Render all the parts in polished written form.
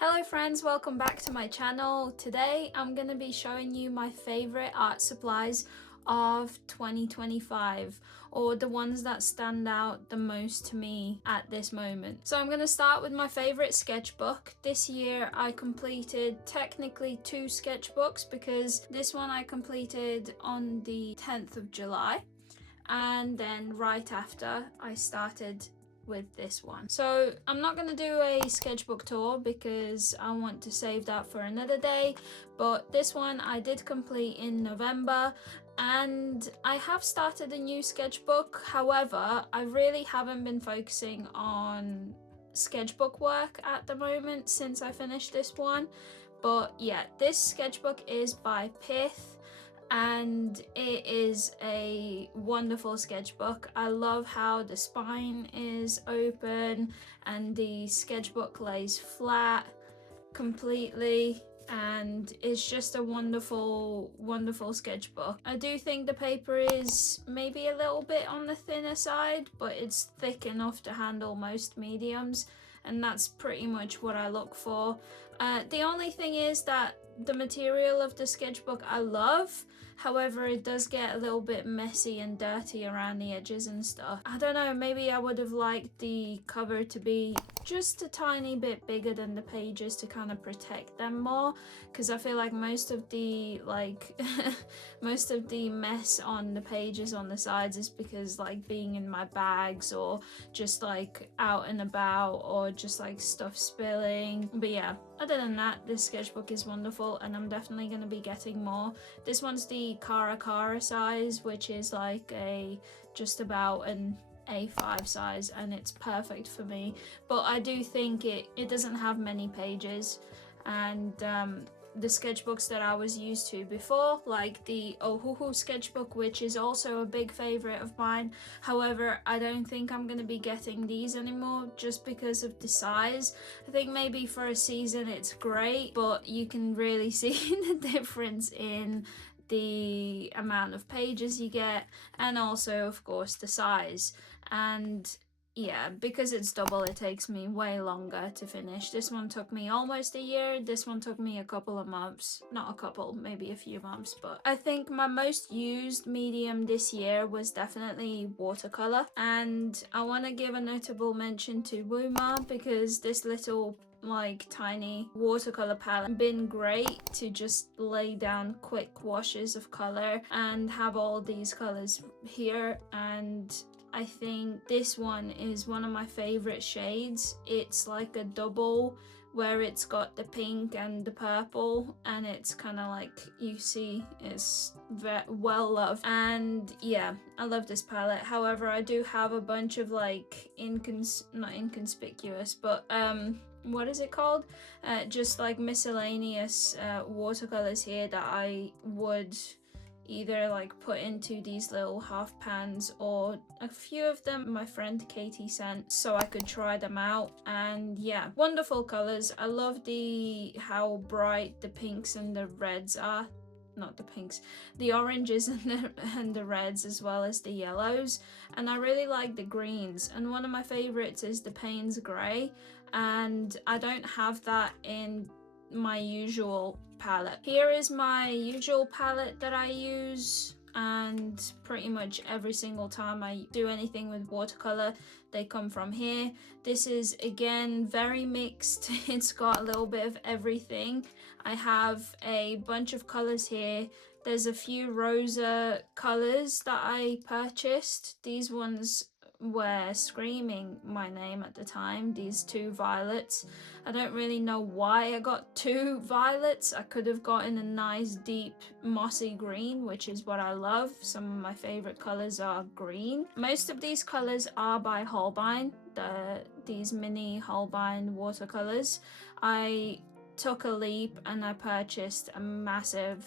Hello friends, welcome back to my channel. Today I'm going to be showing you my favorite art supplies of 2025, or the ones that stand out the most to me at this moment. So I'm going to start with my favorite sketchbook. This year I completed technically 2 sketchbooks because this one I completed on the 10th of July, and then right after I started with this one. So I'm not going to do a sketchbook tour because I want to save that for another day, but this one I did complete in November, and I have started a new sketchbook. However, I really haven't been focusing on sketchbook work at the moment since I finished this one. But yeah, this sketchbook is by Pith, and it is a wonderful sketchbook. I love how the spine is open and the sketchbook lays flat completely, and it's just a wonderful sketchbook. I do think the paper is maybe a little bit on the thinner side, but it's thick enough to handle most mediums, and that's pretty much what I look for. The only thing is that the material of the sketchbook I love, however it does get a little bit messy and dirty around the edges and stuff. I don't know, maybe I would have liked the cover to be just a tiny bit bigger than the pages to kind of protect them more, because I feel like most of the most of the mess on the pages on the sides is because like being in my bags or just like out and about, or just like stuff spilling. But yeah, other than that, this sketchbook is wonderful and I'm definitely going to be getting more. This one's the Cara size, which is like a just about an A5 size, and it's perfect for me. But I do think it doesn't have many pages, and the sketchbooks that I was used to before, like the woohoooo sketchbook, which is also a big favorite of mine. However, I don't think I'm going to be getting these anymore just because of the size. I think maybe for a season it's great, but you can really see the difference in the amount of pages you get, and also of course the size. And yeah, because it's double, it takes me way longer to finish. This one took me almost a year. This one took me a couple of months. Not a couple, maybe a few months. But I think my most used medium this year was definitely watercolor. And I want to give a notable mention to woohoooo, because this little like tiny watercolor palette been great to just lay down quick washes of color and have all these colors here. And I think this one is one of my favorite shades. It's like a double where it's got the pink and the purple, and it's kind of like, you see, it's very well loved. And yeah, I love this palette. However, I do have a bunch of like not inconspicuous, but what is it called, just like miscellaneous watercolors here that I would either like put into these little half pans, or a few of them my friend Katie sent so I could try them out. And yeah, wonderful colors. I love how bright the pinks and the reds are. Not the pinks, the oranges and the reds, as well as the yellows. And I really like the greens, and one of my favorites is the Payne's Grey, and I don't have that in my usual palette. Here is my usual palette that I use, and pretty much every single time I do anything with watercolor, they come from here. This is again very mixed. It's got a little bit of everything. I have a bunch of colors here. There's a few rosa colors that I purchased. These ones were screaming my name at the time, these 2 violets. I don't really know why I got 2 violets. I could have gotten a nice deep mossy green, which is what I love. Some of my favorite colors are green. Most of these colors are by Holbein, these mini Holbein watercolors. I took a leap and I purchased a massive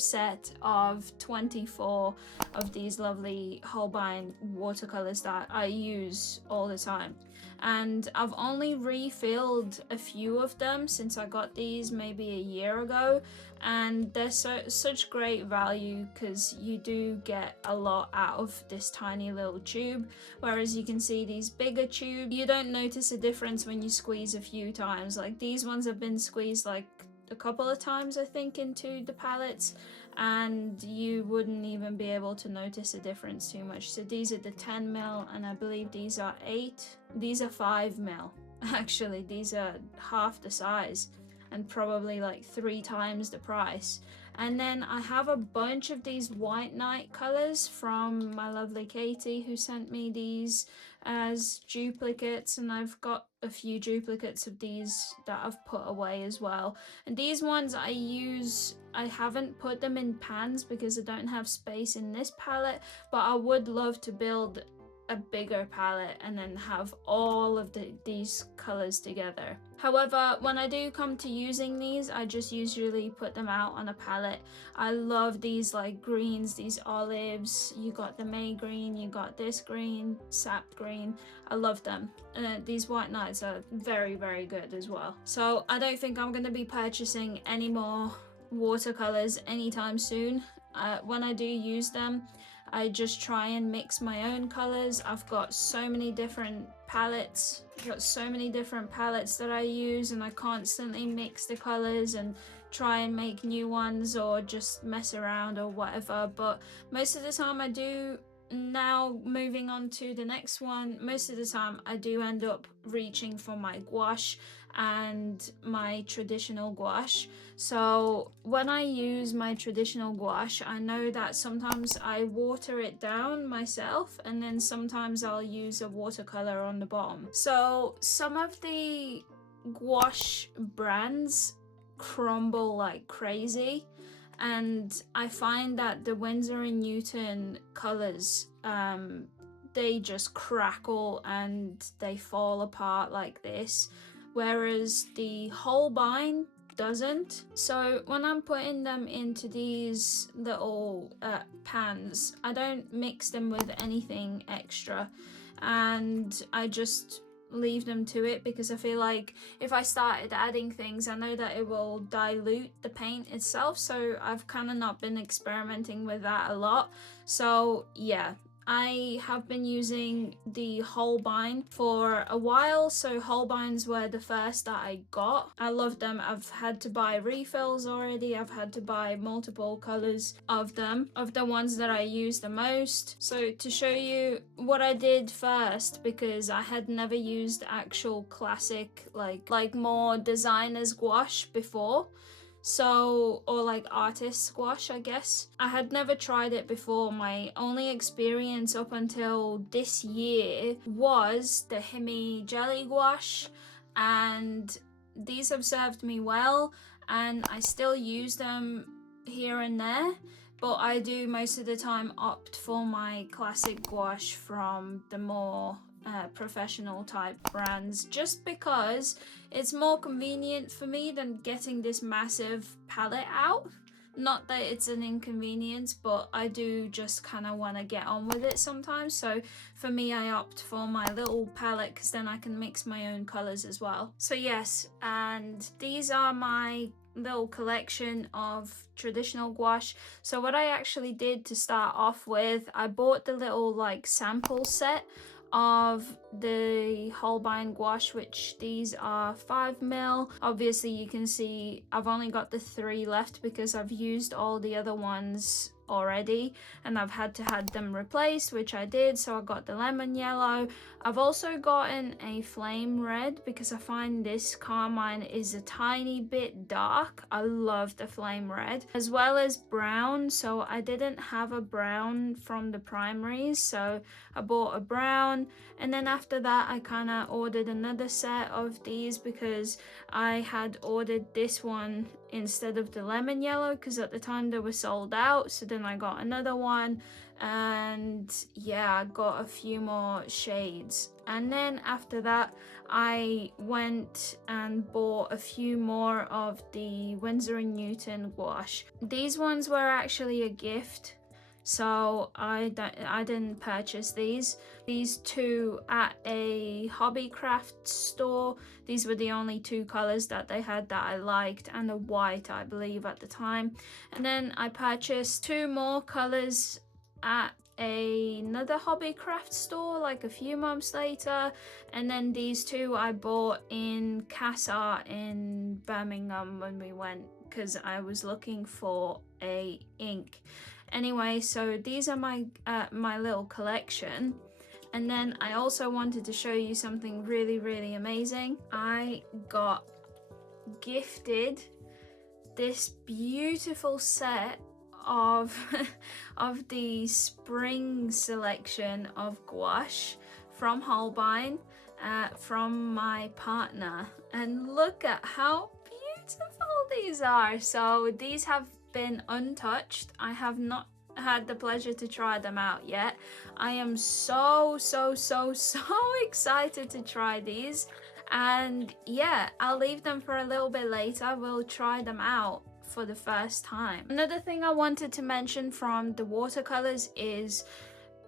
set of 24 of these lovely Holbein watercolors that I use all the time. And I've only refilled a few of them since I got these maybe a year ago, and they're such great value because you do get a lot out of this tiny little tube, whereas you can see these bigger tubes, you don't notice a difference when you squeeze a few times. Like these ones have been squeezed like a couple of times I think into the palettes, and you wouldn't even be able to notice a difference too much. So these are the 10 mil, and I believe these are 5 mil. Actually, these are half the size and probably like 3 times the price. And then I have a bunch of these white night colors from my lovely Katie, who sent me these as duplicates, and I've got a few duplicates of these that I've put away as well. And these ones I haven't put them in pans because I don't have space in this palette, but I would love to build a bigger palette and then have all of these colors together. However, when I do come to using these, I just usually put them out on a palette. I love these like greens, these olives, you got the May green, you got this green, sap green. I love them. These white nights are very, very good as well. So I don't think I'm going to be purchasing any more watercolors anytime soon. When I do use them, I just try and mix my own colors. I've got so many different palettes. I've got so many different palettes that I use, and I constantly mix the colors and try and make new ones or just mess around or whatever. But most of the time I do, now moving on to the next one, most of the time I do end up reaching for my gouache and my traditional gouache. So when I use my traditional gouache, I know that sometimes I water it down myself, and then sometimes I'll use a watercolor on the bottom. So some of the gouache brands crumble like crazy, and I find that the Winsor & Newton colors, they just crackle and they fall apart like this, whereas the Holbein doesn't. So when I'm putting them into these little pans, I don't mix them with anything extra, and I just leave them to it, because I feel like if I started adding things, I know that it will dilute the paint itself. So I've kind of not been experimenting with that a lot. So yeah, I have been using the Holbein for a while. So Holbeins were the first that I got. I love them. I've had to buy refills already. I've had to buy multiple colors of them, of the ones that I use the most. So to show you what I did first, because I had never used actual classic, like more designers gouache before. So, or like artist gouache, I guess. I had never tried it before. My only experience up until this year was the Himi Jelly gouache, and these have served me well, and I still use them here and there, but I do most of the time opt for my classic gouache from the more professional type brands, just because it's more convenient for me than getting this massive palette out. Not that it's an inconvenience, but I do just kind of want to get on with it sometimes. So for me, I opt for my little palette, because then I can mix my own colors as well. So yes, and these are my little collection of traditional gouache. So what I actually did to start off with, I bought the little like sample set of the Holbein gouache, which these are 5 mil. Obviously you can see I've only got the 3 left because I've used all the other ones already, and I've had to have them replaced, which I did. So I got the lemon yellow. I've also gotten a flame red, because I find this carmine is a tiny bit dark. I love the flame red, as well as brown. So I didn't have a brown from the primaries, so I bought a brown. And then after that I kind of ordered another set of these, because I had ordered this one instead of the lemon yellow, because at the time they were sold out. So then I got another one, and yeah, I got a few more shades. And then after that I went and bought a few more of the Winsor & Newton gouache. These ones were actually a gift, so I didn't purchase these two at a hobby craft store. These were the only two colors that they had that I liked, and a white, I believe, at the time. And then I purchased two more colors at another hobby craft store like a few months later, and then these two I bought in Casa in Birmingham when we went, because I was looking for a ink. Anyway, so these are my my little collection. And then I also wanted to show you something really amazing. I got gifted this beautiful set of of the spring selection of gouache from Holbein from my partner, and look at how beautiful these are. So these have been untouched. I have not had the pleasure to try them out yet. I am so excited to try these, and yeah, I'll leave them for a little bit later. We'll try them out for the first time. Another thing I wanted to mention from the watercolors is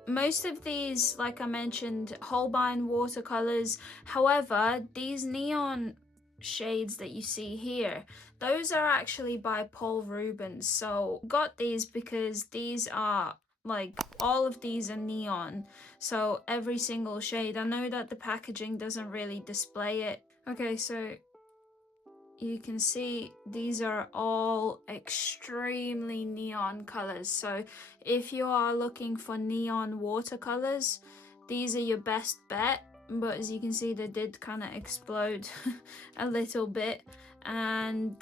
most of these, like I mentioned, Holbein watercolors. However, these neon shades that you see here, those are actually by Paul Rubens. So got these because these are like, all of these are neon, so every single shade. I know that the packaging doesn't really display it. Okay, so you can see these are all extremely neon colors. So if you are looking for neon watercolors, these are your best bet. But as you can see, they did kind of explode a little bit, and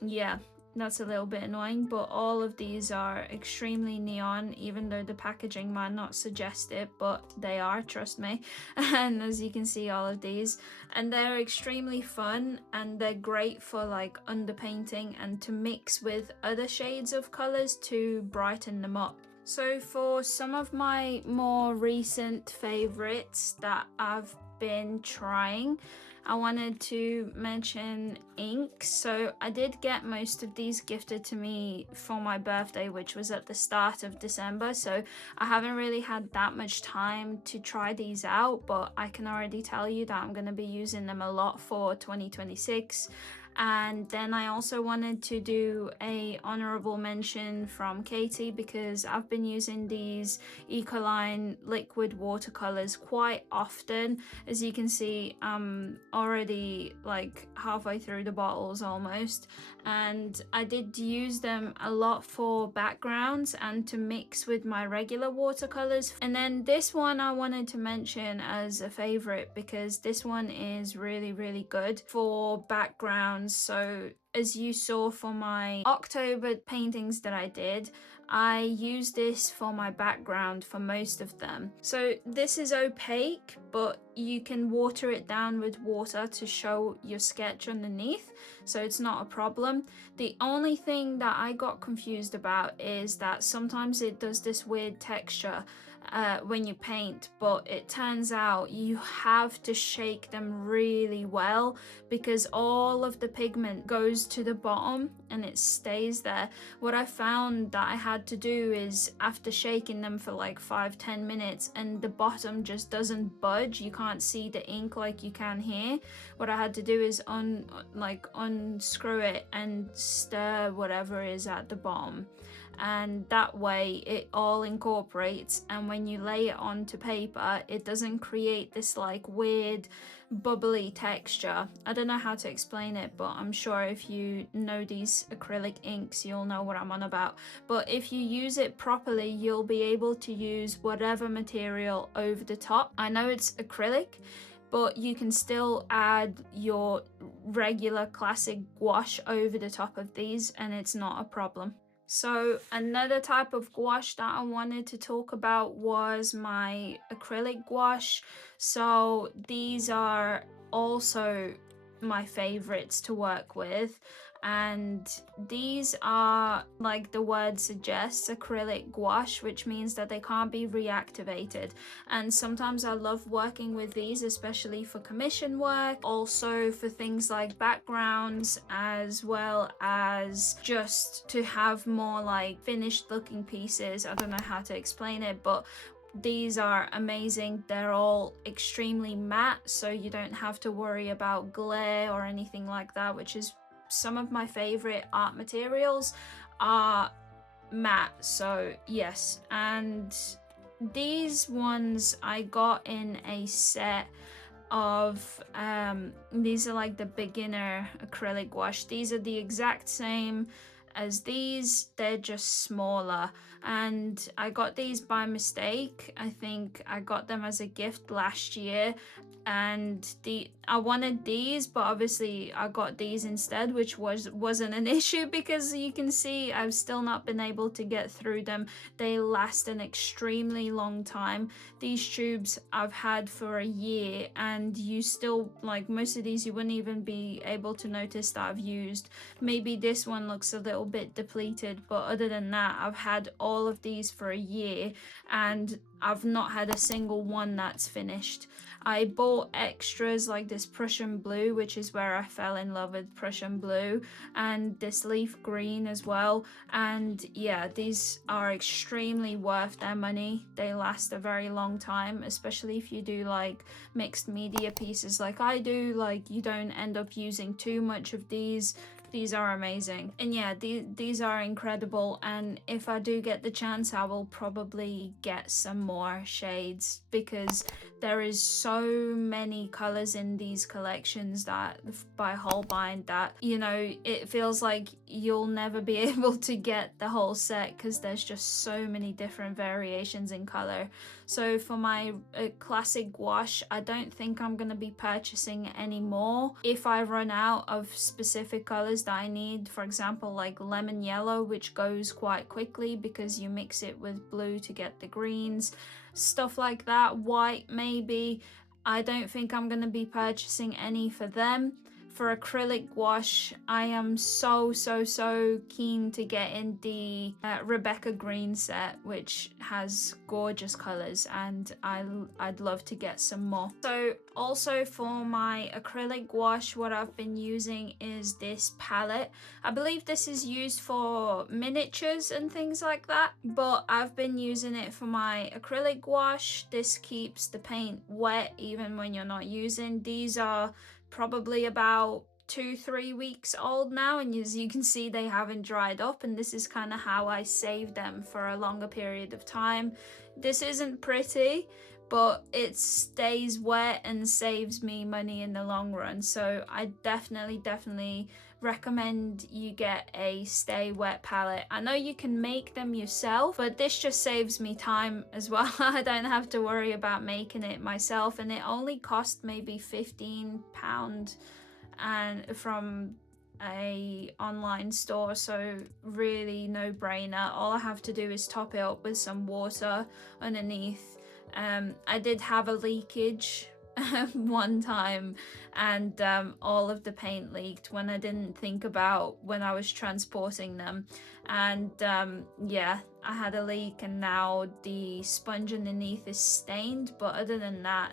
yeah, that's a little bit annoying. But all of these are extremely neon, even though the packaging might not suggest it, but they are, trust me. And as you can see, all of these, and they're extremely fun, and they're great for like underpainting and to mix with other shades of colors to brighten them up. So for some of my more recent favorites that I've been trying, I wanted to mention inks. So I did get most of these gifted to me for my birthday, which was at the start of December. So I haven't really had that much time to try these out, but I can already tell you that I'm going to be using them a lot for 2026. And then I also wanted to do a honorable mention from Katie, because I've been using these Ecoline liquid watercolors quite often. As you can see, I'm already like halfway through the bottles almost, and I did use them a lot for backgrounds and to mix with my regular watercolors. And then this one I wanted to mention as a favorite, because this one is really good for backgrounds. So as you saw for my October paintings that I did, I used this for my background for most of them. So this is opaque, but you can water it down with water to show your sketch underneath, so it's not a problem. The only thing that I got confused about is that sometimes it does this weird texture when you paint, but it turns out you have to shake them really well, because all of the pigment goes to the bottom and it stays there. What I found that I had to do is, after shaking them for like 5-10 minutes and the bottom just doesn't budge, you can't see the ink like you can here, what I had to do is unscrew it and stir whatever is at the bottom, and that way it all incorporates, and when you lay it onto paper it doesn't create this like weird bubbly texture. I don't know how to explain it, but I'm sure if you know these acrylic inks you'll know what I'm on about. But if you use it properly, you'll be able to use whatever material over the top. I know it's acrylic, but you can still add your regular classic gouache over the top of these and it's not a problem. So another type of gouache that I wanted to talk about was my acrylic gouache. So these are also my favorites to work with, and these are, like the word suggests, acrylic gouache, which means that they can't be reactivated. And sometimes I love working with these, especially for commission work, also for things like backgrounds, as well as just to have more like finished looking pieces. I don't know how to explain it, but these are amazing. They're all extremely matte, so you don't have to worry about glare or anything like that, which is some of my favorite art materials are matte. So yes, and these ones I got in a set of these are like the beginner acrylic gouache. These are the exact same as these, they're just smaller, and I got these by mistake. I think I got them as a gift last year, and I wanted these, but obviously I got these instead, which wasn't an issue, because you can see I've still not been able to get through them. They last an extremely long time. These tubes I've had for a year, and you still, like most of these, you wouldn't even be able to notice that I've used. Maybe this one looks a little bit depleted, but other than that, I've had all of these for a year and I've not had a single one that's finished. I bought extras like this Prussian blue, which is where I fell in love with Prussian blue, and this leaf green as well. And yeah, these are extremely worth their money. They last a very long time, especially if you do like mixed media pieces like I do. Like, you don't end up using too much of these. These are amazing. And yeah, these are incredible, and if I do get the chance, I will probably get some more shades, because there is so many colors in these collections that by Holbein that, you know, it feels like you'll never be able to get the whole set, because there's just so many different variations in color. So for my classic gouache, I don't think I'm going to be purchasing any more. If I run out of specific colors that I need, for example like lemon yellow, which goes quite quickly because you mix it with blue to get the greens, stuff like that, white maybe, I don't think I'm going to be purchasing any for them. For acrylic gouache, I am so keen to get in the Rebecca Green set, which has gorgeous colors, and I'd love to get some more. So also for my acrylic gouache, what I've been using is this palette. I believe this is used for miniatures and things like that, but I've been using it for my acrylic gouache. This keeps the paint wet even when you're not using. These are probably about 2-3 weeks old now, and as you can see, they haven't dried up, and this is kind of how I save them for a longer period of time. This isn't pretty, but it stays wet and saves me money in the long run, so I definitely recommend you get a stay wet palette. I know you can make them yourself, but this just saves me time as well. I don't have to worry about making it myself, and it only cost maybe £15 and from a online store, so really no brainer. All I have to do is top it up with some water underneath. I did have a leakage one time, and all of the paint leaked when I didn't think about when I was transporting them, and yeah, I had a leak, and now the sponge underneath is stained, but other than that,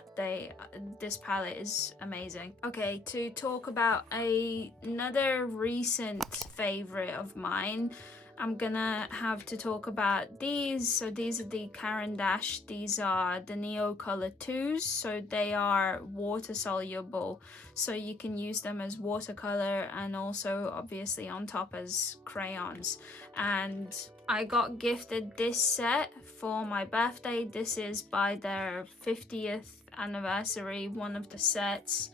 this palette is amazing. Okay, to talk about another recent favorite of mine, I'm gonna have to talk about these. So these are the Caran d'Ache. These are the Neocolor IIs. So they are water soluble. So you can use them as watercolor and also obviously on top as crayons. And I got gifted this set for my birthday. This is by their 50th anniversary, one of the sets.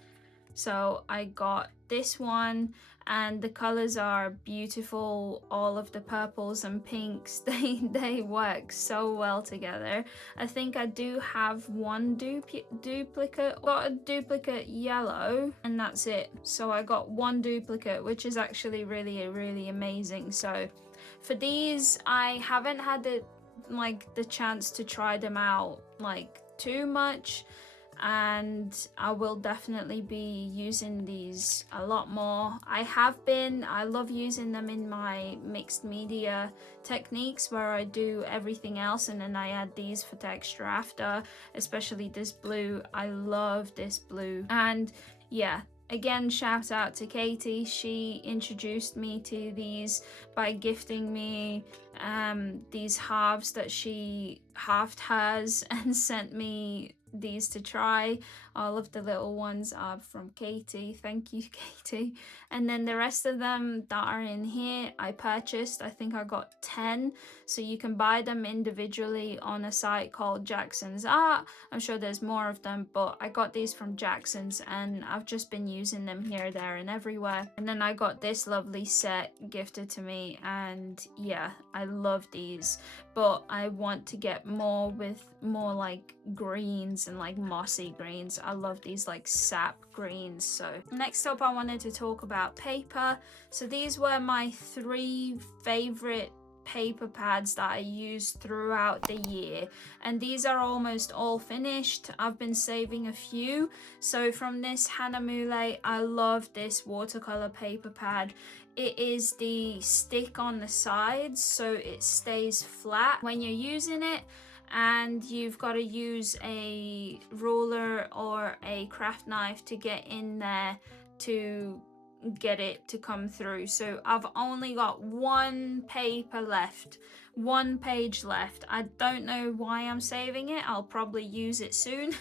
So I got this one, and the colors are beautiful. All of the purples and pinks, they work so well together. I think I do have one duplicate. Got a duplicate yellow, and that's it. So I got one duplicate, which is actually really amazing. So for these, I haven't had the chance to try them out like too much. and I will definitely be using these a lot more. I love using them in my mixed media techniques where I do everything else and then I add these for texture after, especially this blue. I love this blue. And yeah, again, shout out to Katie. She introduced me to these by gifting me these halves that she halved hers and sent me these to try. All of the little ones are from Katie. Thank you, Katie. And then the rest of them that are in here I purchased. I think I got 10, so you can buy them individually on a site called Jackson's Art. I'm sure there's more of them, but I got these from Jackson's and I've just been using them here, there and everywhere. And then I got this lovely set gifted to me, and yeah, I love these, but I want to get more with more like greens and like mossy greens. I love these like sap greens. So next up I wanted to talk about paper. So these were my 3 favorite paper pads that I used throughout the year, and these are almost all finished. I've been saving a few. So from this Hanamule, I love this watercolor paper pad. It is the stick on the sides so it stays flat when you're using it, and you've got to use a ruler or a craft knife to get in there to get it to come through. So I've only got 1 paper left, 1 page left. I don't know why I'm saving it. I'll probably use it soon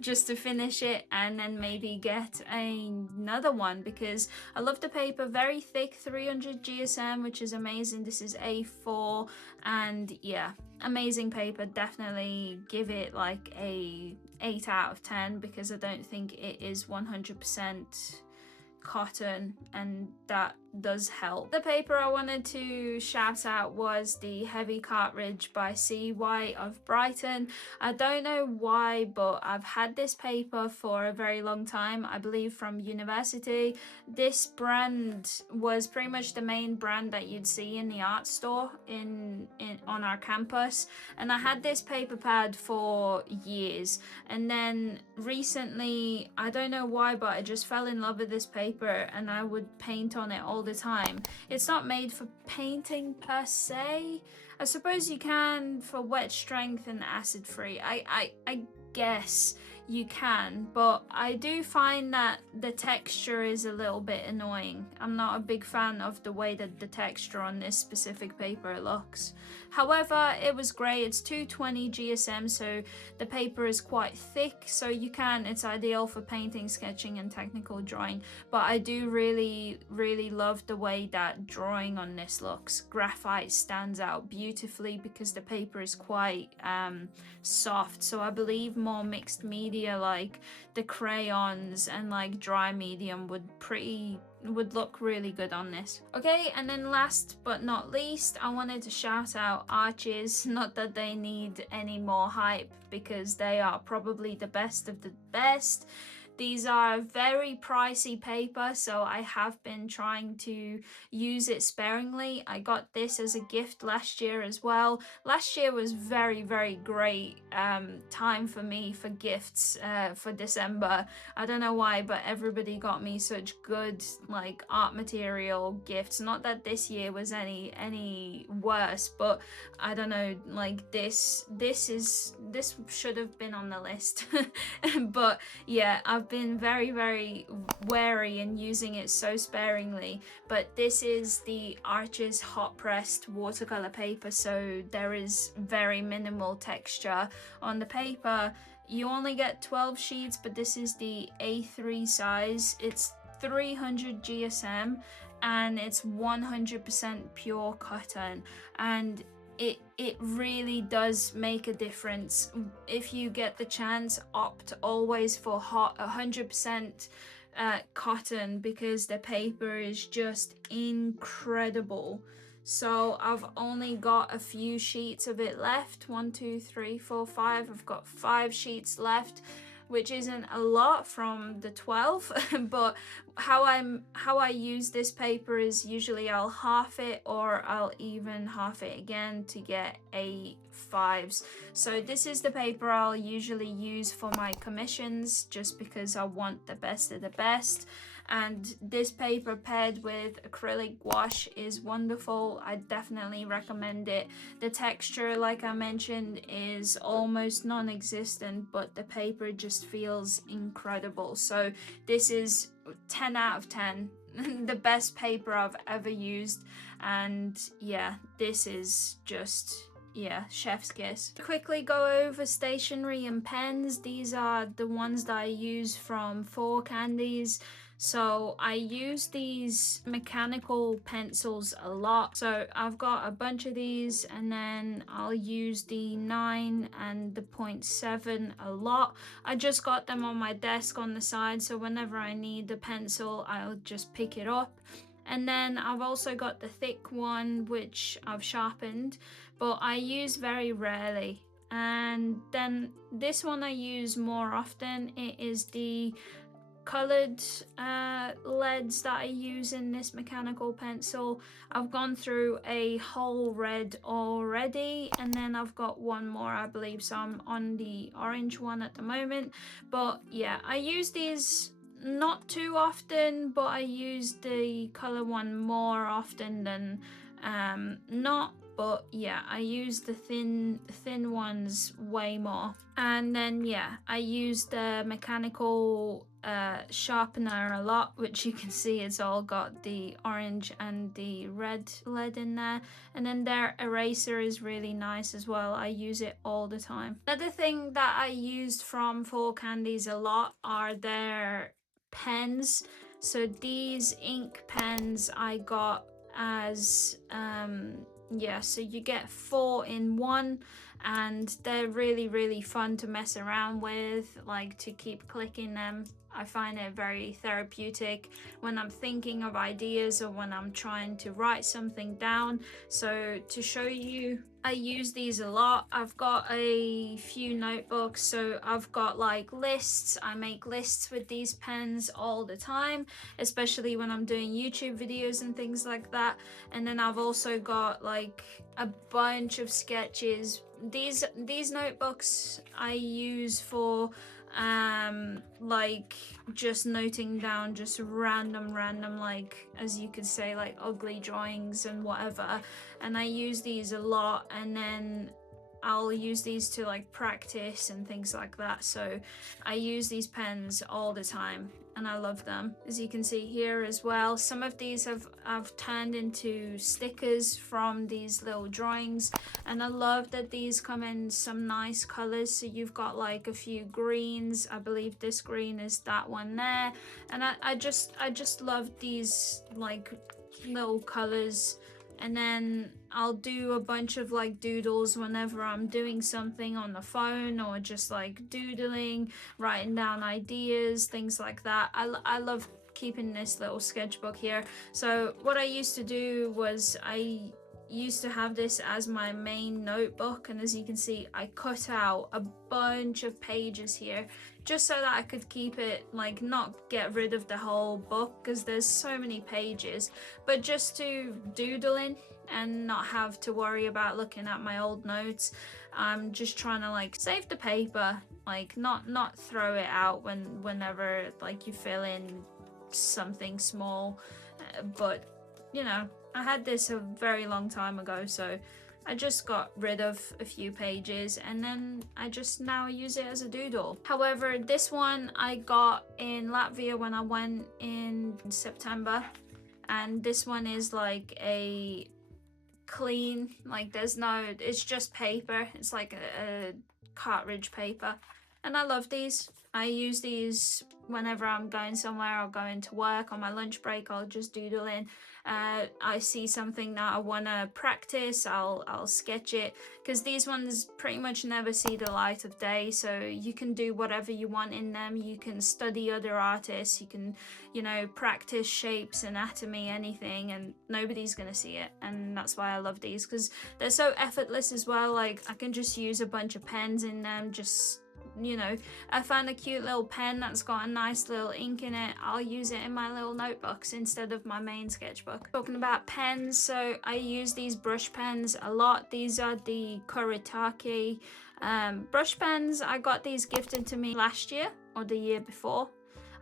just to finish it and then maybe get another one, because I love the paper. Very thick, 300 GSM, which is amazing. This is A4, and yeah, amazing paper. Definitely give it like a 8 out of 10 because I don't think it is 100% cotton, and that does help. The paper I wanted to shout out was the Heavy Cartridge by CY of Brighton. I don't know why, but I've had this paper for a very long time, I believe from university. This brand was pretty much the main brand that you'd see in the art store on our campus, and I had this paper pad for years, and then recently, I don't know why, but I just fell in love with this paper and I would paint on it all the time. It's not made for painting per se. I suppose you can for wet strength and acid free. I guess you can, but I do find that the texture is a little bit annoying. I'm not a big fan of the way that the texture on this specific paper looks. However, it was great. It's 220 GSM, so the paper is quite thick, so it's ideal for painting, sketching and technical drawing. But I do really love the way that drawing on this looks. Graphite stands out beautifully because the paper is quite soft, so I believe more mixed media like the crayons and like dry medium would look really good on this. Okay, and then last but not least, I wanted to shout out Arches. Not that they need any more hype because they are probably the best of the best. These are very pricey paper, so I have been trying to use it sparingly. I got this as a gift last year as well. Last year was very great time for me for gifts for December. I don't know why, but everybody got me such good like art material gifts. Not that this year was any worse, but I don't know, like this should have been on the list. But yeah, I've been very wary in using it so sparingly. But this is the Arches hot pressed watercolor paper, so there is very minimal texture on the paper. You only get 12 sheets, but this is the A3 size. It's 300 GSM and it's 100% pure cotton, and it really does make a difference. If you get the chance, opt always for 100% cotton because the paper is just incredible. So I've only got a few sheets of it left. 1, 2, 3, 4, 5. I've got 5 sheets left, which isn't a lot from the 12, but how I use this paper is usually I'll half it or I'll even half it again to get a 5s. So this is the paper I'll usually use for my commissions, just because I want the best of the best. And this paper paired with acrylic gouache is wonderful. I definitely recommend it. The texture, like I mentioned, is almost non-existent, but the paper just feels incredible. So this is 10 out of 10. The best paper I've ever used. And yeah, this is just, yeah, chef's kiss. Quickly go over stationery and pens. These are the ones that I use from 4Candies. So I use these mechanical pencils a lot. So I've got a bunch of these, and then I'll use the 9 and the 0.7 a lot. I just got them on my desk on the side, so whenever I need the pencil, I'll just pick it up. And then I've also got the thick one, which I've sharpened, but I use very rarely. And then this one I use more often. It is the colored leads that I use in this mechanical pencil. I've gone through a whole red already, and then I've got one more, I believe, so I'm on the orange one at the moment. But yeah, I use these not too often, but I use the color one more often than not. But yeah, I use the thin ones way more. And then yeah, I use the mechanical sharpener a lot, which you can see it's all got the orange and the red lead in there. And then their eraser is really nice as well. I use it all the time. Another thing that I used from 4Candies a lot are their pens. So these ink pens I got as yeah, so you get 4 in 1, and they're really fun to mess around with, like to keep clicking them. I find it very therapeutic when I'm thinking of ideas or when I'm trying to write something down. So to show you, I use these a lot. I've got a few notebooks, so I've got like lists. I make lists with these pens all the time, especially when I'm doing YouTube videos and things like that. And then I've also got like a bunch of sketches. These notebooks I use for like just noting down just random like, as you could say, like ugly drawings and whatever. And I use these a lot, and then I'll use these to like practice and things like that. So I use these pens all the time and I love them. As you can see here as well, some of these I've turned into stickers from these little drawings, and I love that these come in some nice colors. So you've got like a few greens. I believe this green is that one there, and I just love these like little colors. And then I'll do a bunch of like doodles whenever I'm doing something on the phone, or just like doodling, writing down ideas, things like that. I love keeping this little sketchbook here. So what I used to do was I used to have this as my main notebook, and as you can see, I cut out a bunch of pages here just so that I could keep it, like not get rid of the whole book because there's so many pages, but just to doodle in and not have to worry about looking at my old notes. I'm just trying to like save the paper, like not throw it out whenever like you fill in something small. But you know, I had this a very long time ago, so I just got rid of a few pages, and then I just now use it as a doodle. However, this one I got in Latvia when I went in September, and this one is like a clean, like there's no, it's just paper. It's like a cartridge paper, and I love these. I use these whenever I'm going somewhere or going to work. On my lunch break, I'll just doodle in. I see something that I want to practice, I'll sketch it, because these ones pretty much never see the light of day. So you can do whatever you want in them. You can study other artists, you can, you know, practice shapes, anatomy, anything, and nobody's gonna see it. And that's why I love these, because they're so effortless as well. Like I can just use a bunch of pens in them, just you know, I found a cute little pen that's got a nice little ink in it, I'll use it in my little notebooks instead of my main sketchbook. Talking about pens, so I use these brush pens a lot. These are the Kuretake brush pens. I got these gifted to me last year or the year before.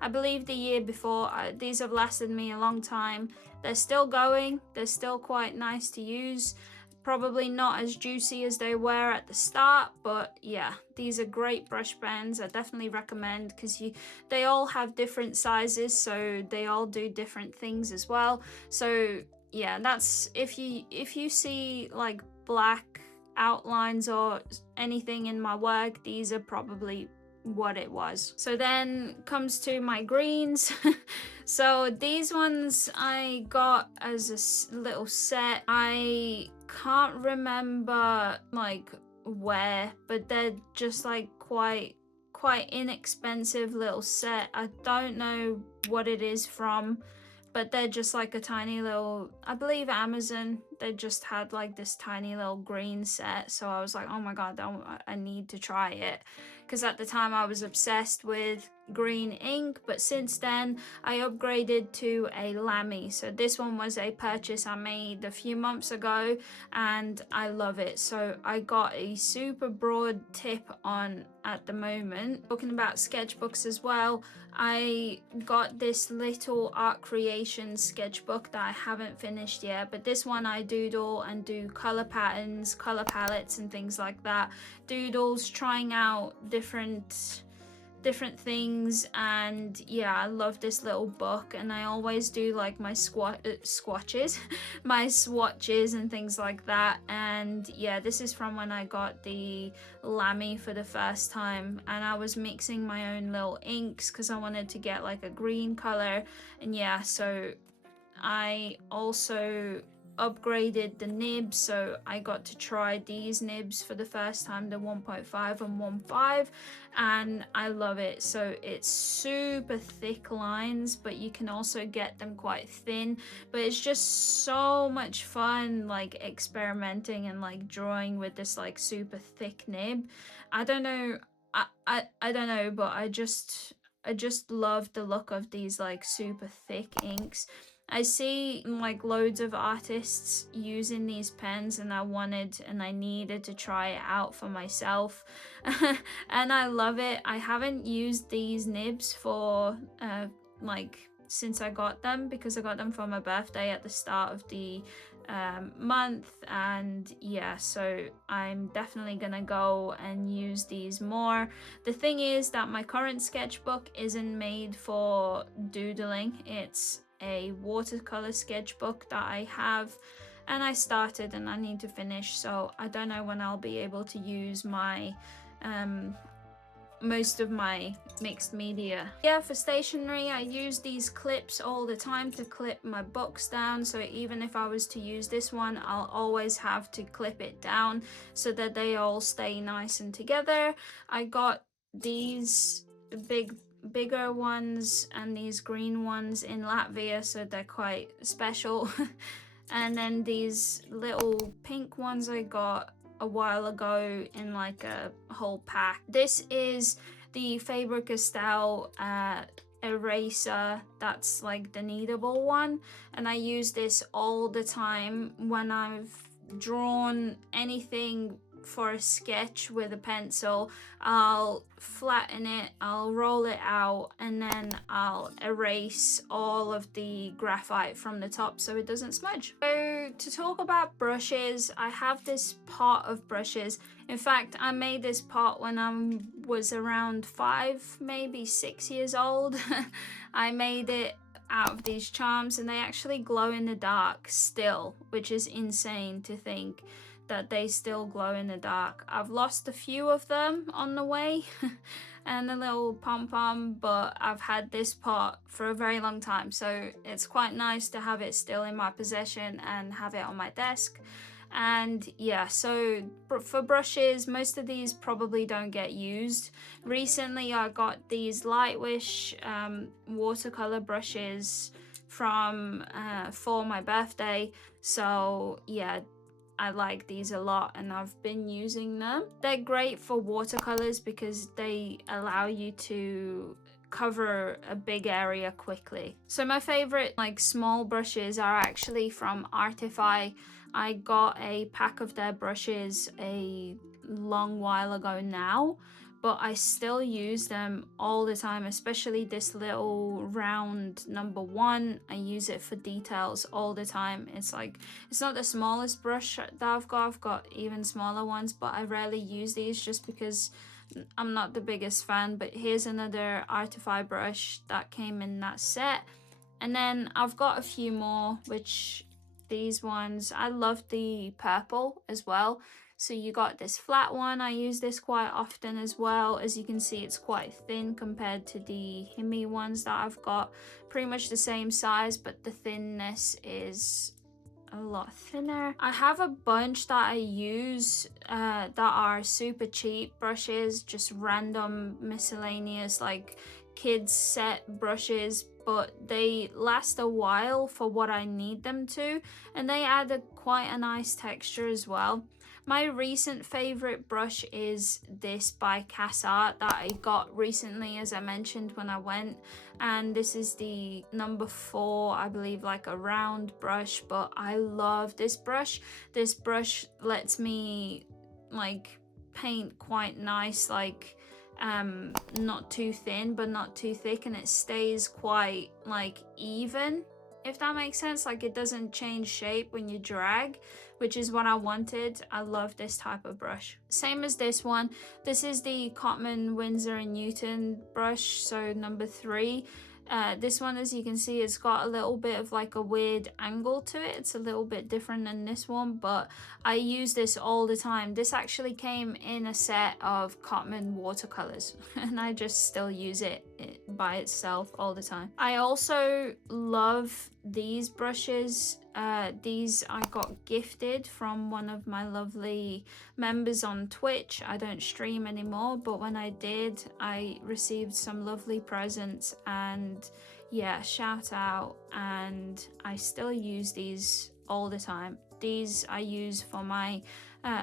I believe the year before. These have lasted me a long time. They're still going. They're still quite nice to use. Probably not as juicy as they were at the start, but yeah, these are great brush pens. I definitely recommend, because they all have different sizes, so they all do different things as well. So yeah, that's if you see like black outlines or anything in my work, these are probably what it was. So then comes to my greens. So these ones I got as a little set. I can't remember like where, but they're just like quite inexpensive little set. I don't know what it is from, but they're just like a tiny little, I believe Amazon, they just had like this tiny little green set. So I was like, oh my god, I need to try it, because at the time I was obsessed with green ink, but since then I upgraded to a Lamy. So this one was a purchase I made a few months ago and I love it. So I got a super broad tip on at the moment. Talking about sketchbooks as well, I got this little art creation sketchbook that I haven't finished yet, but this one I doodle and do color patterns, color palettes and things like that. Doodles, trying out different things, and yeah, I love this little book, and I always do like my swatches my swatches and things like that. And yeah, this is from when I got the Lamy for the first time, and I was mixing my own little inks because I wanted to get like a green color. And yeah, so I also upgraded the nibs, so I got to try these nibs for the first time, the 1.5 and 1.5, and I love it. So it's super thick lines, but you can also get them quite thin, but it's just so much fun like experimenting and like drawing with this like super thick nib. I don't know, I don't know, but I just love the look of these like super thick inks. I see like loads of artists using these pens, and I needed to try it out for myself. And I love it. I haven't used these nibs for like since I got them, because I got them for my birthday at the start of the month. And yeah, so I'm definitely gonna go and use these more. The thing is that my current sketchbook isn't made for doodling. It's a watercolor sketchbook that I have, and I started and I need to finish, so I don't know when I'll be able to use my most of my mixed media. Yeah, for stationery I use these clips all the time to clip my books down, so even if I was to use this one, I'll always have to clip it down so that they all stay nice and together. I got these bigger ones and these green ones in Latvia, so they're quite special. And then these little pink ones I got a while ago in like a whole pack. This is the Faber-Castell eraser, that's like the kneadable one, and I use this all the time when I've drawn anything for a sketch with a pencil. I'll flatten it, I'll roll it out, and then I'll erase all of the graphite from the top so it doesn't smudge. So to talk about brushes, I have this pot of brushes. In fact, I made this pot when I was around 5, maybe 6 years old. I made it out of these charms, and they actually glow in the dark still, which is insane to think that they still glow in the dark. I've lost a few of them on the way and a little pom-pom, but I've had this pot for a very long time, so it's quite nice to have it still in my possession and have it on my desk. And yeah, so for brushes, most of these probably don't get used. Recently I got these Lightwish watercolor brushes from for my birthday, so yeah, I like these a lot and I've been using them. They're great for watercolors because they allow you to cover a big area quickly. So my favorite like small brushes are actually from Artify. I got a pack of their brushes a long while ago now, but I still use them all the time, especially this little round number 1. I use it for details all the time. It's like, it's not the smallest brush that I've got even smaller ones, but I rarely use these just because I'm not the biggest fan. But here's another Artify brush that came in that set. And then I've got a few more, which these ones, I love the purple as well. So you got this flat one, I use this quite often as well. As you can see, it's quite thin compared to the Himi ones that I've got. Pretty much the same size, but the thinness is a lot thinner. I have a bunch that I use that are super cheap brushes, just random miscellaneous like kids set brushes, but they last a while for what I need them to, and they add quite a nice texture as well. My recent favorite brush is this by Cassart that I got recently, as I mentioned when I went, and this is the number 4, I believe, like a round brush, but I love this brush. This brush lets me like paint quite nice, like not too thin but not too thick, and it stays quite like even, if that makes sense. Like it doesn't change shape when you drag, which is what I wanted. I love this type of brush. Same as this one. This is the Cotman Winsor & Newton brush, so number 3. This one, as you can see, it's got a little bit of like a weird angle to it. It's a little bit different than this one, but I use this all the time. This actually came in a set of Cotman watercolors and I just still use it by itself all the time. I also love these brushes. These I got gifted from one of my lovely members on Twitch. I don't stream anymore, but when I did, I received some lovely presents, and yeah, shout out. And I still use these all the time. These I use for my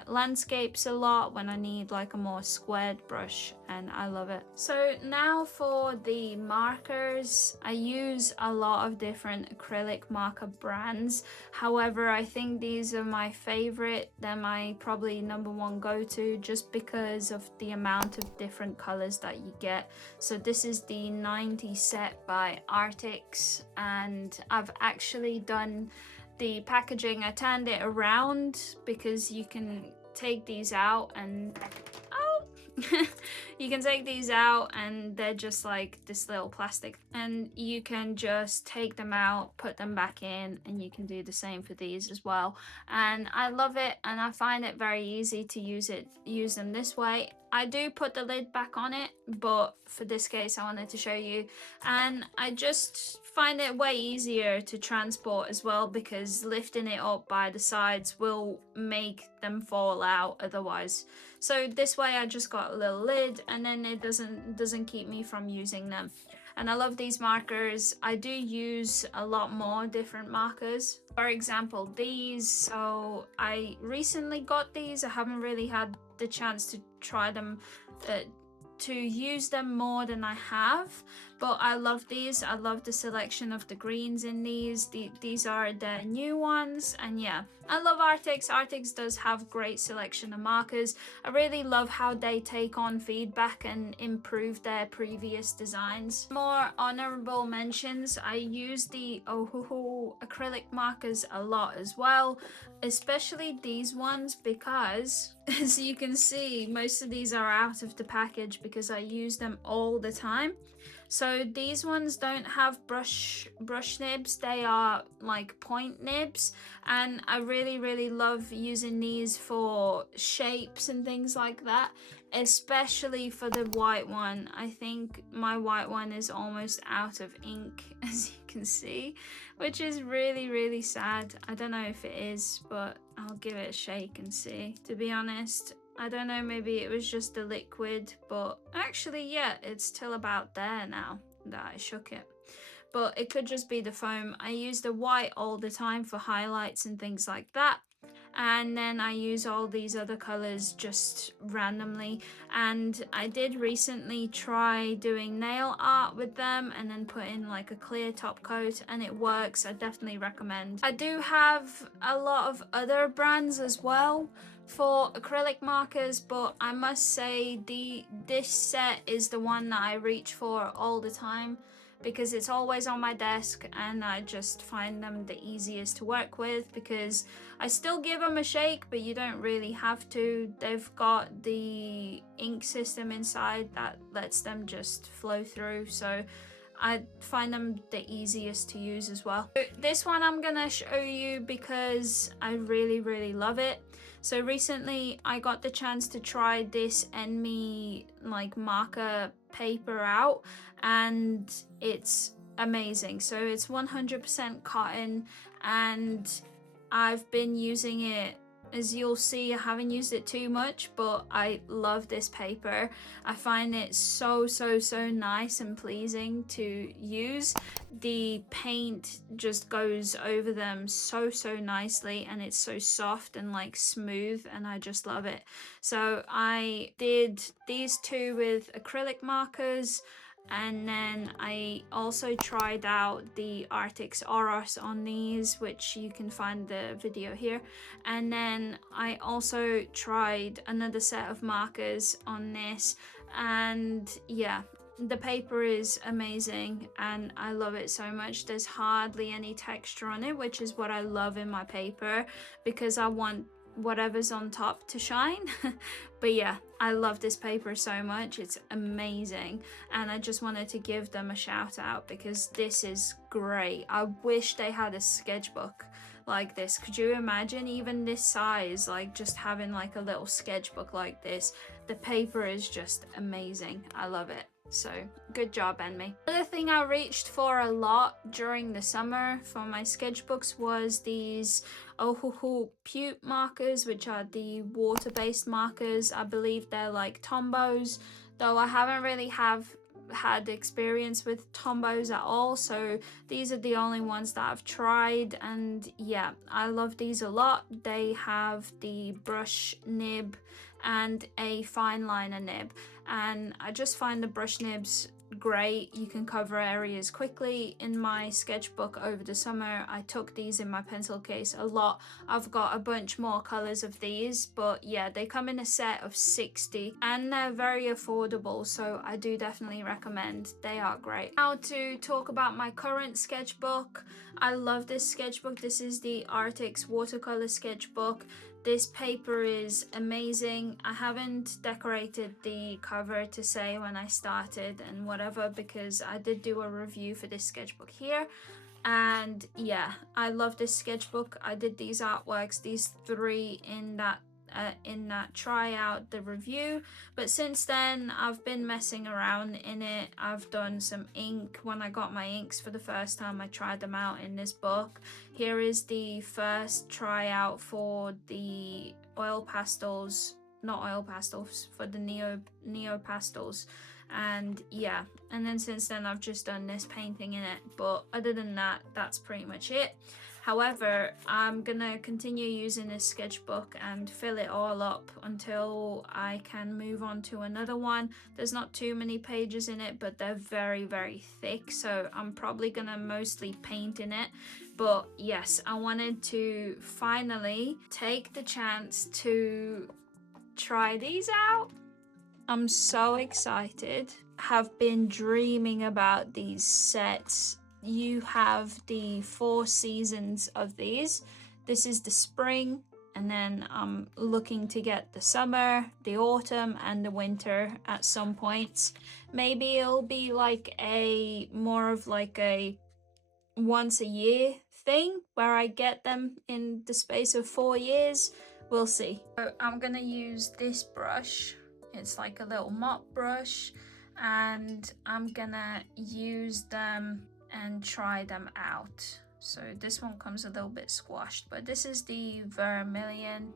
landscapes a lot when I need like a more squared brush, and I love it. So now for the markers, I use a lot of different acrylic marker brands. However, I think these are my favorite. They're my probably number 1 go-to, just because of the amount of different colors that you get. So this is the 90 set by Artix, and I've actually done the packaging. I turned it around because you can take these out and you can take these out and they're just like this little plastic, and you can just take them out, put them back in, and you can do the same for these as well. And I love it, and I find it very easy to use them this way. I do put the lid back on it, but for this case I wanted to show you, and I just find it way easier to transport as well, because lifting it up by the sides will make them fall out otherwise. So this way I just got a little lid, and then it doesn't keep me from using them. And I love these markers. I do use a lot more different markers. For example, these. So I recently got these. I haven't really had the chance to try them, to use them more than I have, but I love these. I love the selection of the greens in these. These are the new ones, and yeah, I love Artix. Artix does have great selection of markers. I really love how they take on feedback and improve their previous designs. More honorable mentions, I use the woohoooo acrylic markers a lot as well, especially these ones, because as you can see, most of these are out of the package because I use them all the time. So these ones don't have brush nibs, they are like point nibs, and I really love using these for shapes and things like that, especially for the white one. I think my white one is almost out of ink, as you can see, which is really sad. I don't know if it is, but I'll give it a shake and see. To be honest, I don't know, maybe it was just the liquid, but actually, yeah, it's still about there now that I shook it. But it could just be the foam. I use the white all the time for highlights and things like that. and then I use all these other colors just randomly. And I did recently try doing nail art with them and then put in like a clear top coat, and it works. I definitely recommend. I do have a lot of other brands as well for acrylic markers, but I must say this set is the one that I reach for all the time because it's always on my desk, and I just find them the easiest to work with because I still give them a shake, but you don't really have to. They've got the ink system inside that lets them just flow through, so I find them the easiest to use as well. This one I'm gonna show you because I really love it. So recently I got the chance to try this Enmi like marker paper out, and it's amazing. So it's 100% cotton, and I've been using it. As you'll see, I haven't used it too much, but I love this paper. I find it so nice and pleasing to use. The paint just goes over them so nicely, and it's so soft and like smooth, and I just love it. So I did these two with acrylic markers, and then I also tried out the Arctic Oros on these, which you can find the video here. And then I also tried another set of markers on this, and yeah, the paper is amazing and I love it so much. There's hardly any texture on it, which is what I love in my paper because I want whatever's on top to shine. But yeah, I love this paper so much. It's amazing, and I just wanted to give them a shout out because this is great. I wish they had a sketchbook like this. Could you imagine even this size, like just having like a little sketchbook like this? The paper is just amazing. I love it. So good job, Enmi. Another thing I reached for a lot during the summer for my sketchbooks was these woohoooo Pute markers, which are the water-based markers. I believe they're like Tombos, though I haven't really had experience with Tombos at all, so these are the only ones that I've tried, and yeah, I love these a lot. They have the brush nib and a fine liner nib, and I just find the brush nibs great. You can cover areas quickly. In my sketchbook over the summer, I took these in my pencil case a lot. I've got a bunch more colors of these, but yeah, they come in a set of 60 and they're very affordable, so I do definitely recommend. They are great. Now to talk about my current sketchbook. I love this sketchbook. This is the Arctic's watercolor sketchbook. This paper is amazing. I haven't decorated the cover to say when I started and whatever because I did do a review for this sketchbook here. And yeah, I love this sketchbook. I did these artworks, these three in that tryout, the review, but since then I've been messing around in it. I've done some ink. When I got my inks for the first time, I tried them out in this book. Here is the first tryout for the oil pastels, not oil pastels, for the neo pastels, and yeah, and then since then I've just done this painting in it, but other than that, that's pretty much it. However, I'm gonna continue using this sketchbook and fill it all up until I can move on to another one. There's not too many pages in it, but they're very thick, so I'm probably gonna mostly paint in it. But yes, I wanted to finally take the chance to try these out. I'm so excited. Have been dreaming about these sets. You have the 4 seasons of these. This is the spring, and then I'm looking to get the summer, the autumn, and the winter at some points. Maybe it'll be like a more of like a once a year thing where I get them in the space of 4 years. We'll see. So I'm gonna use this brush. It's like a little mop brush, and I'm gonna use them and try them out. So this one comes a little bit squashed, but this is the vermilion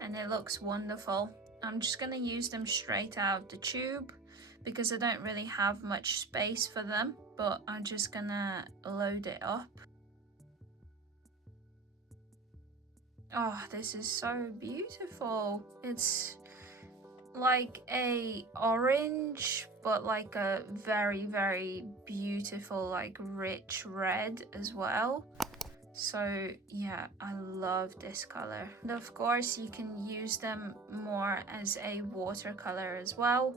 and it looks wonderful. I'm just gonna use them straight out of the tube because I don't really have much space for them, but I'm just gonna load it up. Oh, this is so beautiful. It's like a orange, but like a very beautiful, like rich red as well. So yeah, I love this color. And of course you can use them more as a watercolor as well,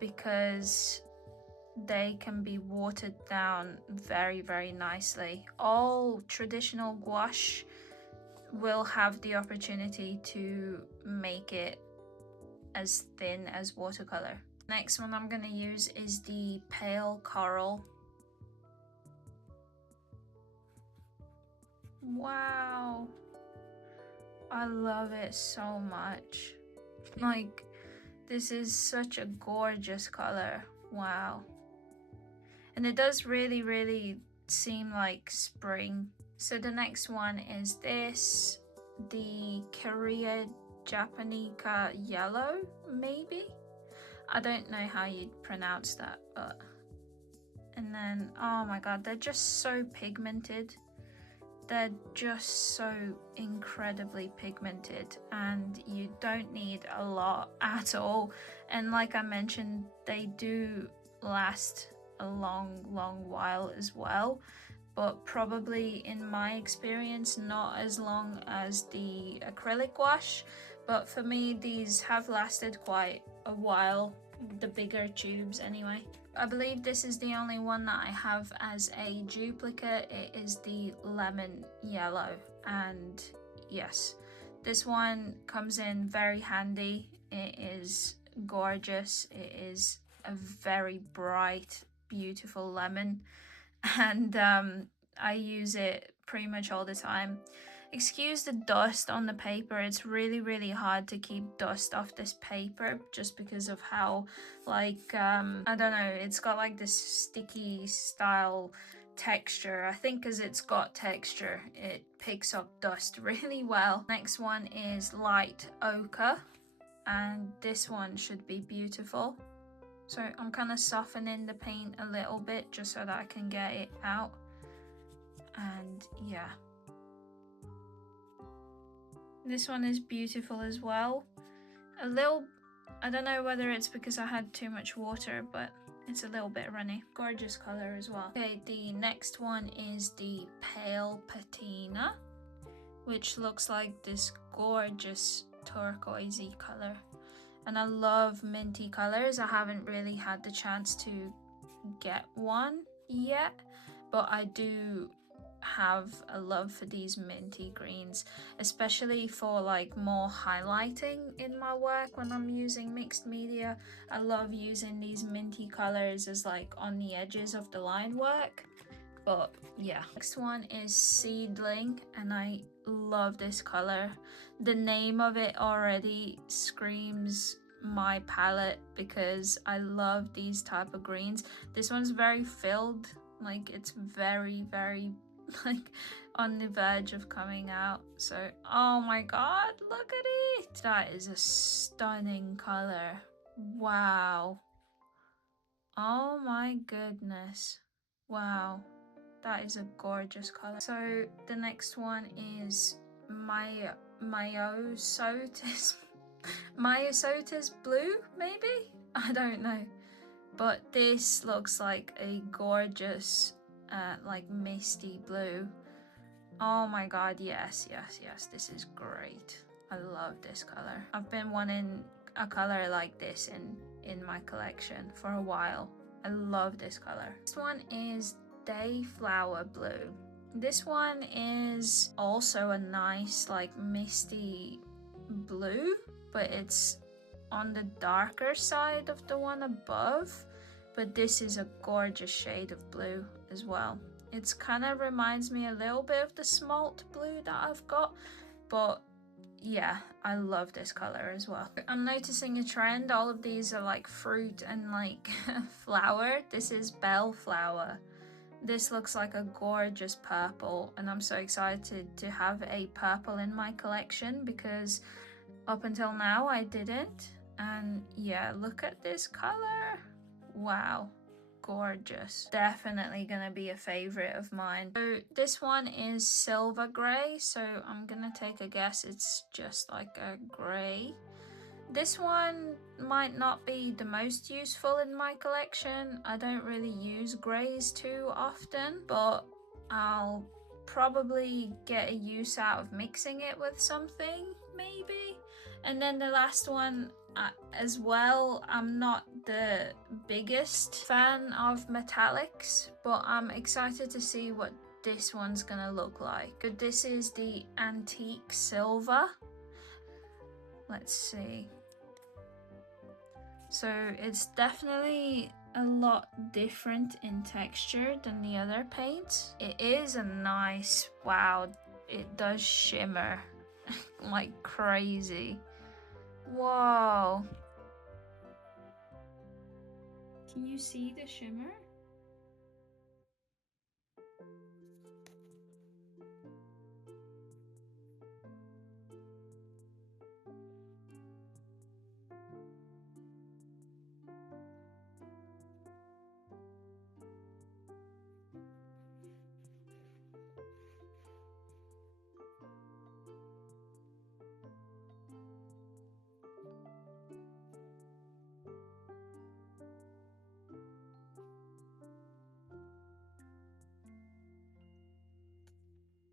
because they can be watered down very nicely. All traditional gouache will have the opportunity to make it as thin as watercolor. Next one I'm going to use is the pale coral. Wow, I love it so much. Like, this is such a gorgeous color. Wow. And it does really seem like spring. So the next one is this, the Korea Japanica yellow, maybe? I don't know how you'd pronounce that, but... And then, oh my god, they're just so pigmented. They're just so incredibly pigmented, and you don't need a lot at all. And like I mentioned, they do last a long while as well, but probably in my experience not as long as the acrylic gouache. But for me, these have lasted quite a while, the bigger tubes anyway. I believe this is the only one that I have as a duplicate. It is the lemon yellow, and yes, this one comes in very handy. It is gorgeous. It is a very bright, beautiful lemon, and I use it pretty much all the time. Excuse the dust on the paper. It's really hard to keep dust off this paper just because of how, like, I don't know, it's got like this sticky style texture. I think because it's got texture, it picks up dust really well. Next one is light ochre, and this one should be beautiful. So I'm kind of softening the paint a little bit just so that I can get it out. And yeah, this one is beautiful as well. A little, I don't know whether it's because I had too much water, but it's a little bit runny. Gorgeous color as well. Okay, the next one is the pale patina, which looks like this gorgeous turquoisey color. And I love minty colors. I haven't really had the chance to get one yet, but I do have a love for these minty greens, especially for like more highlighting in my work when I'm using mixed media. I love using these minty colors as like on the edges of the line work. But yeah, next one is Seedling, and I love this color. The name of it already screams my palette because I love these type of greens. This one's very filled, like it's very like on the verge of coming out. So oh my god, look at it. That is a stunning color. Wow. Oh my goodness. Wow. That is a gorgeous color. So the next one is Myosotis Myosotis blue, maybe? I don't know. But this looks like a gorgeous like misty blue. Oh my god, yes, this is great. I love this color. I've been wanting a color like this in my collection for a while. I love this color. This one is Dayflower blue. This one is also a nice like misty blue, but it's on the darker side of the one above. But this is a gorgeous shade of blue as well. It's kind of reminds me a little bit of the smalt blue that I've got, but yeah, I love this color as well. I'm noticing a trend. All of these are like fruit and like flower. This is bellflower. This looks like a gorgeous purple, and I'm so excited to have a purple in my collection because up until now I didn't. And yeah, look at this color. Wow, gorgeous. Definitely gonna be a favorite of mine. So this one is silver gray, so I'm gonna take a guess it's just like a gray. This one might not be the most useful in my collection. I don't really use grays too often, but I'll probably get a use out of mixing it with something, maybe. And then the last one as well, I'm not the biggest fan of metallics, but I'm excited to see what this one's gonna look like. But this is the antique silver. Let's see. So it's definitely a lot different in texture than the other paints. It is a nice, wow, it does shimmer like crazy. Whoa. Can you see the shimmer?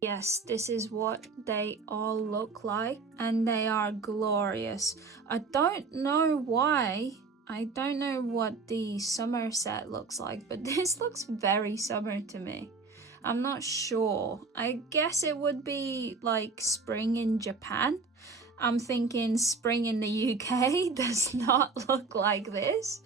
Yes, this is what they all look like, and they are glorious. I don't know why. I don't know what the summer set looks like, but this looks very summer to me. I'm not sure. I guess it would be like spring in Japan. I'm thinking spring in the UK does not look like this.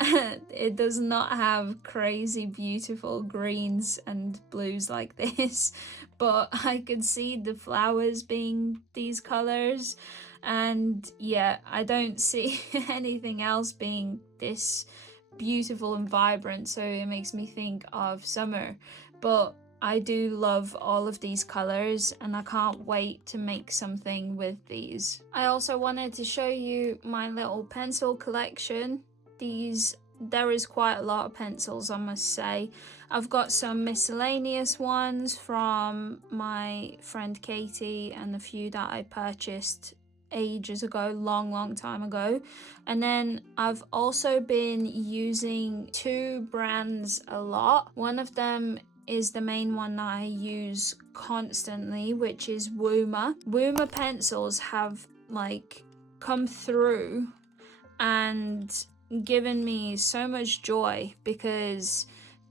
It does not have crazy beautiful greens and blues like this, but I could see the flowers being these colors, and yeah, I don't see anything else being this beautiful and vibrant, so it makes me think of summer. But I do love all of these colors, and I can't wait to make something with these. I also wanted to show you my little pencil collection. There is quite a lot of pencils, I must say. I've got some miscellaneous ones from my friend Katie and a few that I purchased ages ago, long time ago. And then I've also been using two brands a lot. One of them is the main one that I use constantly, which is woohoooo. Woohoooo pencils have like come through and given me so much joy because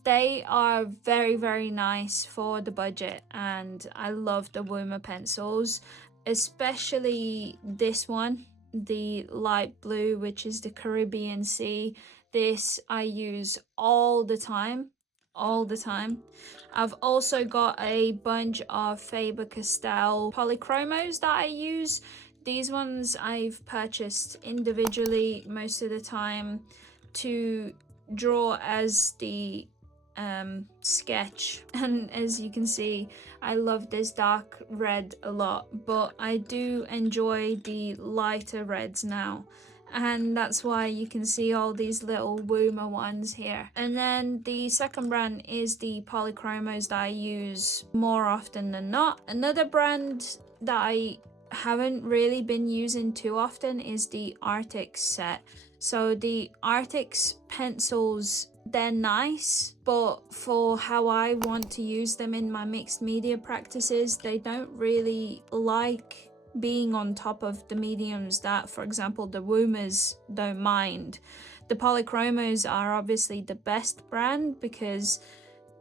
they are very nice for the budget, and I love the woohoooo pencils, especially this one, the light blue, which is the Caribbean Sea. This I use all the time. I've also got a bunch of Faber-Castell polychromos that I use. These ones I've purchased individually most of the time to draw as the sketch, and as you can see, I love this dark red a lot, but I do enjoy the lighter reds now, and that's why you can see all these little woohoooo ones here. And then the second brand is the polychromos that I use more often than not. Another brand that I haven't really been using too often is the Arctic set. So the Arctic's pencils, they're nice, but for how I want to use them in my mixed media practices, they don't really like being on top of the mediums that, for example, the woohoos don't mind. The polychromos are obviously the best brand because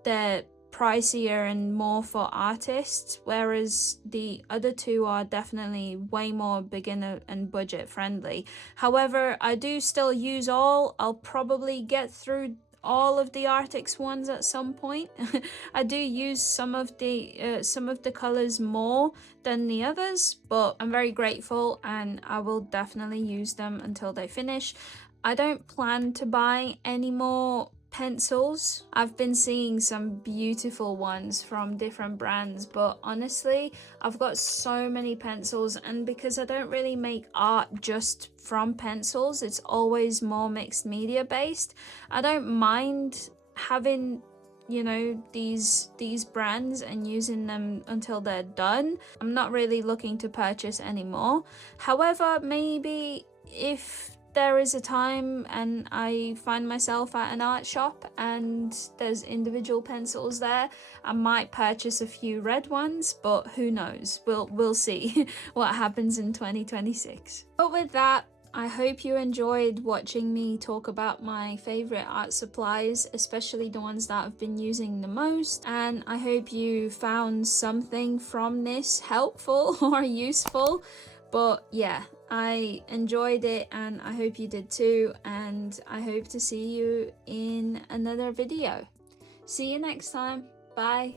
they're pricier and more for artists, whereas the other two are definitely way more beginner and budget friendly. However, I do still use all. I'll probably get through all of the Arctic's ones at some point. I do use some of the colors more than the others, but I'm very grateful and I will definitely use them until they finish. I don't plan to buy any more pencils. I've been seeing some beautiful ones from different brands, but honestly, I've got so many pencils, and because I don't really make art just from pencils, it's always more mixed media based. I don't mind having, you know, these brands and using them until they're done. I'm not really looking to purchase anymore. However, maybe if there is a time and I find myself at an art shop and there's individual pencils there, I might purchase a few red ones, but who knows, we'll see what happens in 2026. But with that, I hope you enjoyed watching me talk about my favorite art supplies, especially the ones that I've been using the most, and I hope you found something from this helpful or useful. But yeah, I enjoyed it and I hope you did too, and I hope to see you in another video. See you next time. Bye.